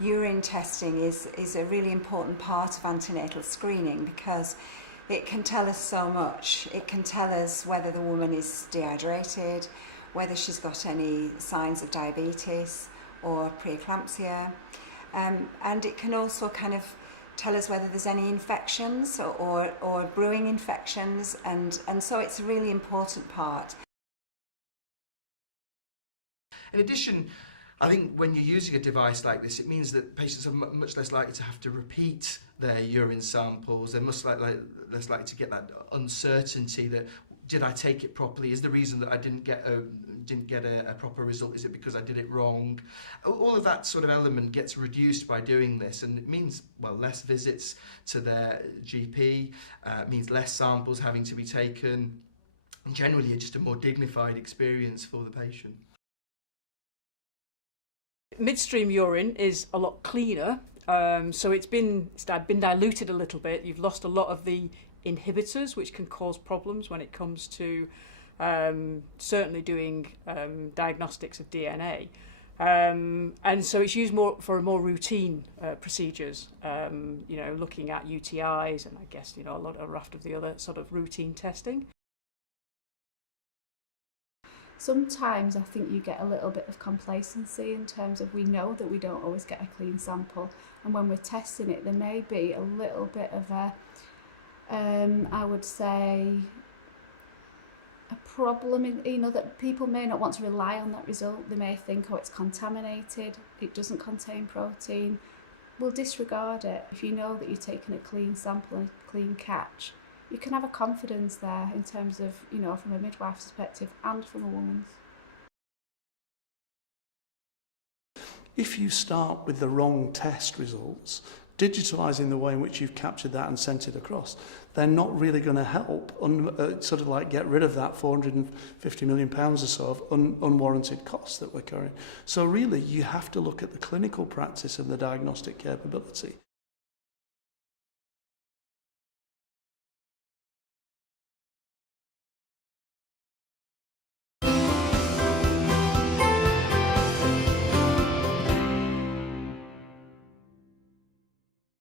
urine testing is a really important part of antenatal screening because it can tell us so much. It can tell us whether the woman is dehydrated, whether she's got any signs of diabetes or preeclampsia, and it can also kind of tell us whether there's any infections or brewing infections, and so it's a really important part. In addition, I think when you're using a device like this, it means that patients are much less likely to have to repeat their urine samples. They're less likely to get that uncertainty that, did I take it properly? Is the reason that I didn't get a proper result, is it because I did it wrong? All of that sort of element gets reduced by doing this, and it means, well, less visits to their GP, means less samples having to be taken, and generally just a more dignified experience for the patient. Midstream urine is a lot cleaner, so it's been diluted a little bit. You've lost a lot of the inhibitors, which can cause problems when it comes to certainly doing diagnostics of DNA. And so it's used more for more routine procedures, looking at UTIs and I guess, a raft of the other sort of routine testing. Sometimes I think you get a little bit of complacency in terms of we know that we don't always get a clean sample, and when we're testing it there may be a little bit of a, I would say, a problem in, that people may not want to rely on that result. They may think, oh, it's contaminated, it doesn't contain protein. We'll disregard it. If you know that you're taking a clean sample and a clean catch, you can have a confidence there in terms of, from a midwife's perspective and from a woman's. If you start with the wrong test results, digitalising the way in which you've captured that and sent it across, they're not really going to help get rid of that £450 million or so of unwarranted costs that we're carrying. So really, you have to look at the clinical practice and the diagnostic capability.